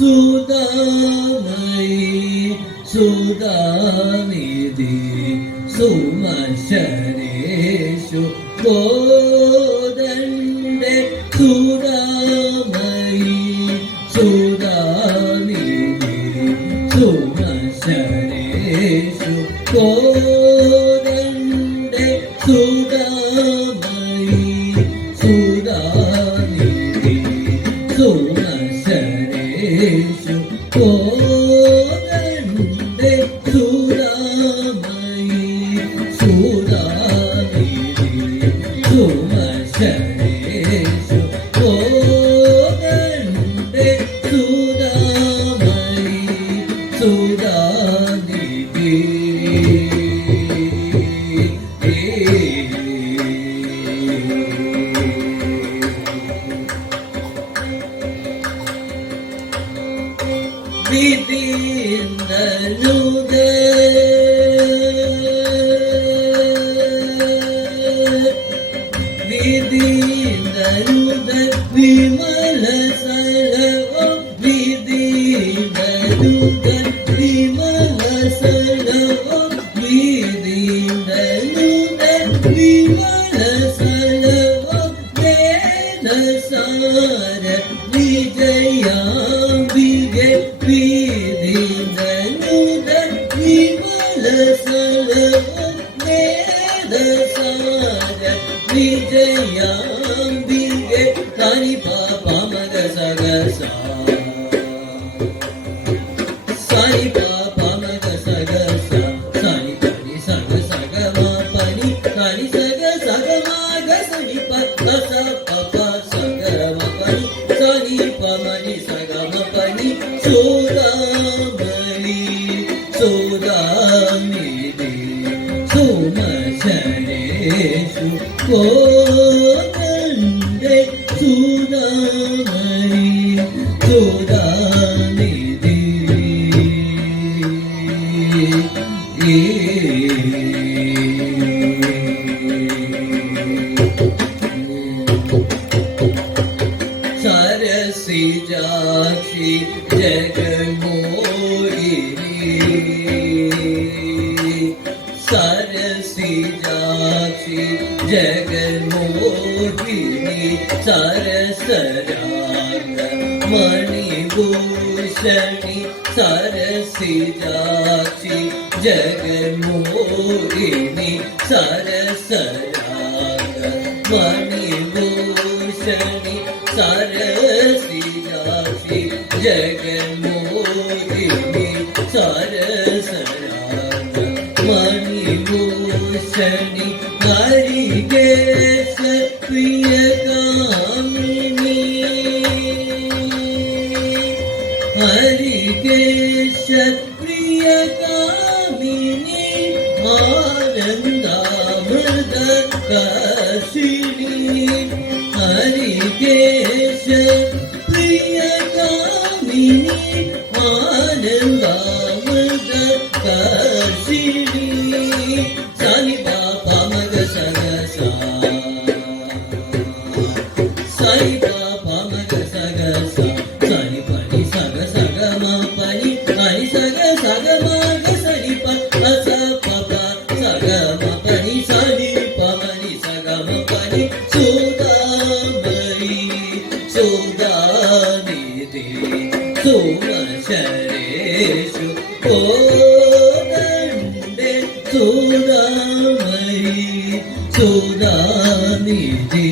സുധാമയി സുധാനിധി സുമശരേഷു കോദണ്ഡേ സുധാമയി സുധാനിധി സുമശരേഷു കോദണ്ഡേ സുധാമയി സുധാനിധി സുമശരേഷു കോദണ്ഡേ സുധാമയി സുധാനിധി സുമശരേഷു കോദണ്ഡേ സുധാമയി സുധാനിധി വിധിന്ദനുദേ വിധിന്ദനുദ വിമല സലവം വിധിന്ദനുദ വിമല സലവം വിധിന്ദനുദ വിമല സലവം വേദസാര വിജയാംബികെ വിധിന്ദനുദ വിമല സലവം വേദസാര വിജയാംബികെ കാനി പാപ മഗ സഗ സാ സാനി പാപ മഗ സഗ സാ സാനി പനി സഗ സഗ മാ പനി കാനി സഗ സഗ മാ ഗ സനി പ സ പ സഗ മ പനി സാനി പ മനി സഗ മ പനി സുധാമയി സുധാനിധി സുമശരേഷു കോദണ്ഡേ സുധാമയി സുധാനിധി സരസിജാക്ഷി ജഗന്മോഹിനി സരസിജാക്ഷി ജഗന്മോഹിനി സരസരാഗ മണിഭൂഷണി സരസിജാക്ഷി ജഗന്മോഹിനി സരസരാഗ മണിഭൂഷണി സരസിജാക്ഷി ജഗന്മോഹിനി സരസരാഗ മണിഭൂഷണി ഹരികേശ പ്രിയകാമിനി ഹരികേശ പ്രിയകാമിനി ആനന്ദാമൃത കാശിനി ഹരികേശ പ്രിയകാമിനി ആനന്ദാമൃത കാശിനി സാനി പാപ മഗ സഗ സാ സാനി പാപ മഗ സഗ സാ സാനി പനി സഗ സഗ മാ പനി പനി സഗ സഗ മാ ഗ സനി പ സ പ സഗ മ പനി സാനി പ മനി സഗ മ പനി സുധാമയി സുധാനിധി സുമശരേഷു കോദണ്ഡേ സുധാമയി സുധാനിധി